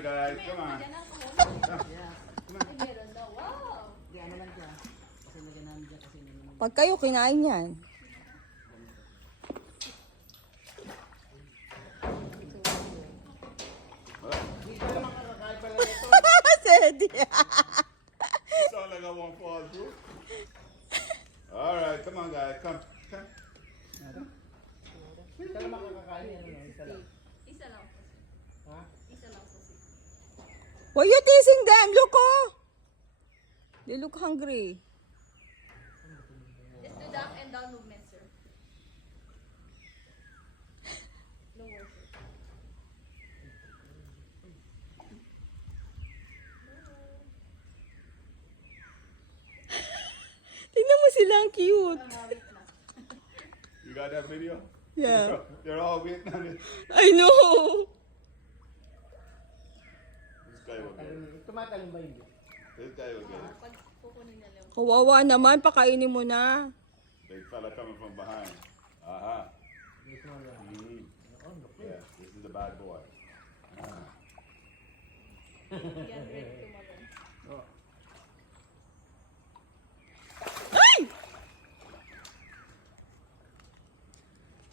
Alright guys, come on. Pag kayo kinain yan. Sedi. Sound like I want to fall through. Alright, come on guys, come. Isa lang makakakain yan, ano? Isa lang. Isa lang po. Ha? Isa lang po. Why you teasing them? Look, oh. They look hungry. Just do the up and down movement, sir. No more, sir. Tingnan mo sila, ang cute. You got that video? Yeah. They're all waiting on it. I know. This guy will get it. Tumatalong ba hindi? This guy will get it. Pag kukunin na lang. Kawawa naman, pakainin mo na. Big fella coming from behind. Aha. This one lang. Mhm. Oh, look. Yeah, this is the bad boy. Yan, ready to magan. Oh.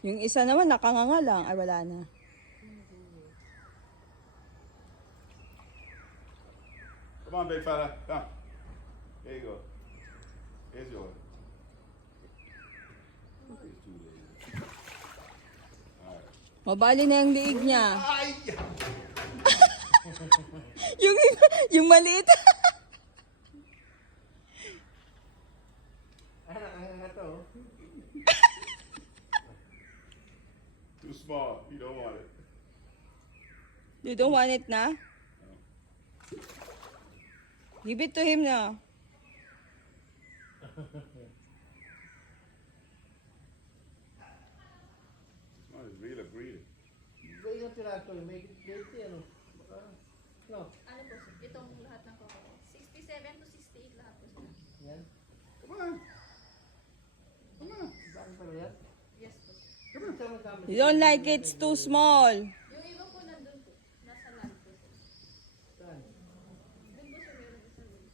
Yung isa naman, nakanganga lang. Ay, wala na. Come on, big fella. Come. There you go. Here's yours. These two ladies. Alright. Mabali na yung liig niya. Ay! yung maliit. Ano nga to? Too small. You don't want it. You don't want it na? Give it to him na. This one is really breeding. Ba ilang piraso? May 20 ano? Baka, no? Ano po, sir? Itong lahat ng koko. 67 to 68 lahat po, sir. Yan. Come on. Come on. Saan pala yan? Yes po, sir. Saan mo dami? You don't like it, it's too small. Yung iba po nandun po. Nasa land po, sir. Saan? Doon po, sir, meron isa doon.